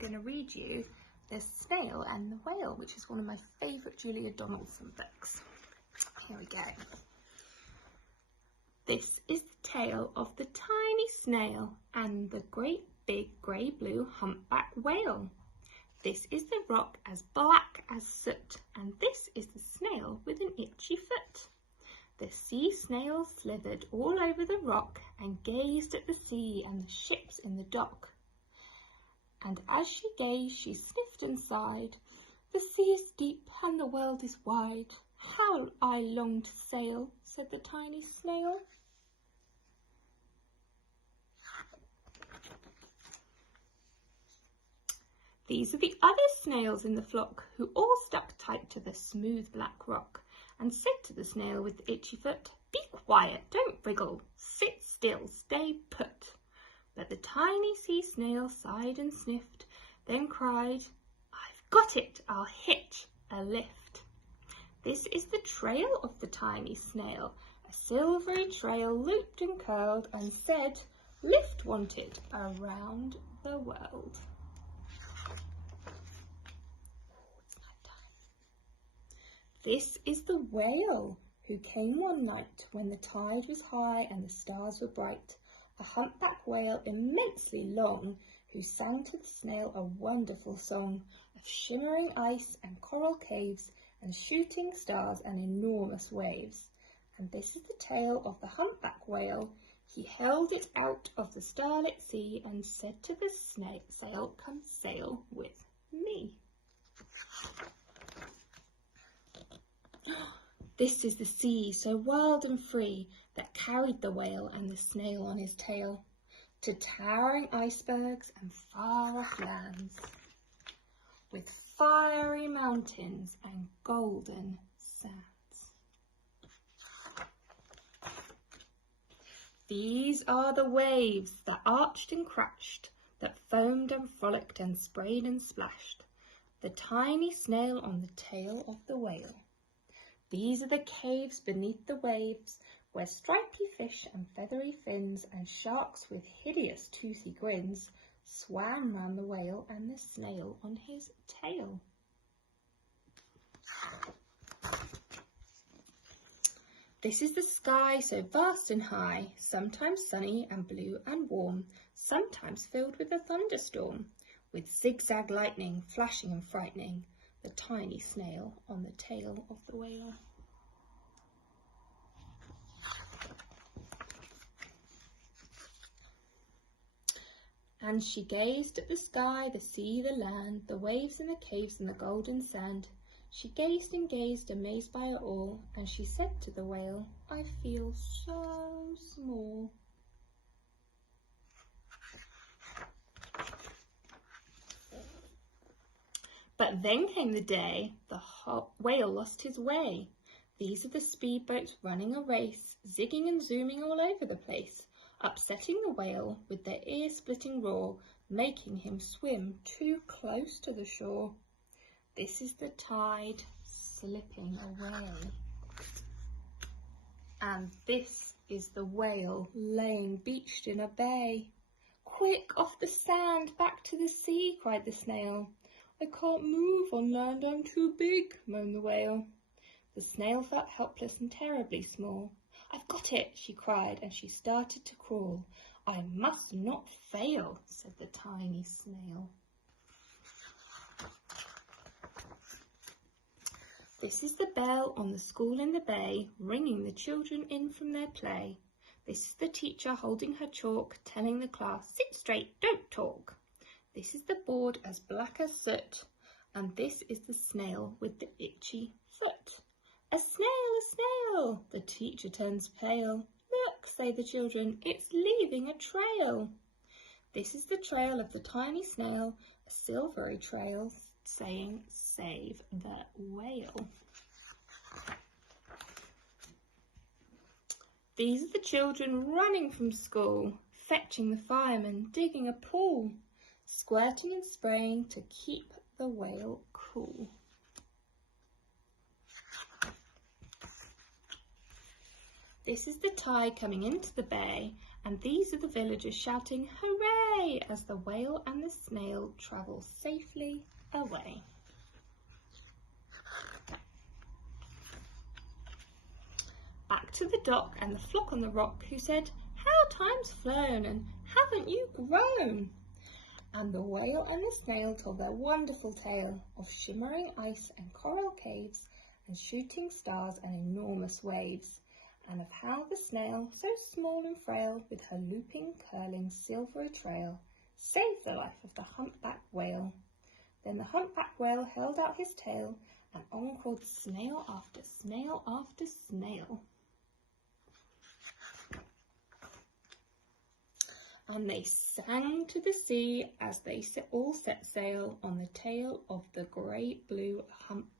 going to read you The Snail and the Whale, which is one of my favourite Julia Donaldson books. Here we go. This is the tale of the tiny snail and the great big grey blue humpback whale. This is the rock as black as soot, and this is the snail with an itchy foot. The sea snail slithered all over the rock and gazed at the sea and the ships in the dock. And as she gazed, she sniffed and sighed. The sea is deep and the world is wide. How I long to sail, said the tiny snail. These are the other snails in the flock, who all stuck tight to the smooth black rock, and said to the snail with the itchy foot, "Be quiet, don't wriggle, sit still, stay put." But the tiny sea snail sighed and sniffed, then cried, "I've got it, I'll hitch a lift." This is the trail of the tiny snail, a silvery trail looped and curled, and said, "Lift wanted around the world." This is the whale, who came one night when the tide was high and the stars were bright, a humpback whale immensely long, who sang to the snail a wonderful song of shimmering ice and coral caves and shooting stars and enormous waves. And this is the tale of the humpback whale. He held it out of the starlit sea and said to the sail, "Come sail with me." This is the sea, so wild and free, that carried the whale and the snail on his tail to towering icebergs and far-off lands, with fiery mountains and golden sands. These are the waves that arched and crashed, that foamed and frolicked and sprayed and splashed, the tiny snail on the tail of the whale. These are the caves beneath the waves, where stripy fish and feathery fins and sharks with hideous toothy grins swam round the whale and the snail on his tail. This is the sky, so vast and high, sometimes sunny and blue and warm, sometimes filled with a thunderstorm, with zigzag lightning flashing and frightening the tiny snail on the tail of the whale. And she gazed at the sky, the sea, the land, the waves and the caves and the golden sand. She gazed and gazed, amazed by it all, and she said to the whale, "I feel so small." But then came the day the whale lost his way. These are the speedboats running a race, zigging and zooming all over the place, upsetting the whale with their ear-splitting roar, making him swim too close to the shore. This is the tide slipping away. And this is the whale laying beached in a bay. "Quick, off the sand, back to the sea," cried the snail. "I can't move on land, I'm too big," moaned the whale. The snail felt helpless and terribly small. "I've got it," she cried, and she started to crawl. "I must not fail," said the tiny snail. This is the bell on the school in the bay, ringing the children in from their play. This is the teacher holding her chalk, telling the class, "Sit straight, don't talk." This is the board as black as soot, and this is the snail with the itchy foot. "A snail, a snail!" The teacher turns pale. "Look," say the children, "it's leaving a trail." This is the trail of the tiny snail, a silvery trail saying, "Save the whale." These are the children running from school, fetching the fireman, digging a pool, squirting and spraying to keep the whale cool. This is the tide coming into the bay, And these are the villagers shouting hooray as the whale and the snail travel safely away. Back to the dock and the flock on the rock, who said, "How time's flown, and haven't you grown?" And the whale and the snail told their wonderful tale of shimmering ice and coral caves and shooting stars and enormous waves, and of how the snail, so small and frail, with her looping, curling, silvery trail, saved the life of the humpback whale. Then the humpback whale held out his tail, and on crawled snail after snail after snail. And they sang to the sea as they all set sail on the tail of the great blue humpback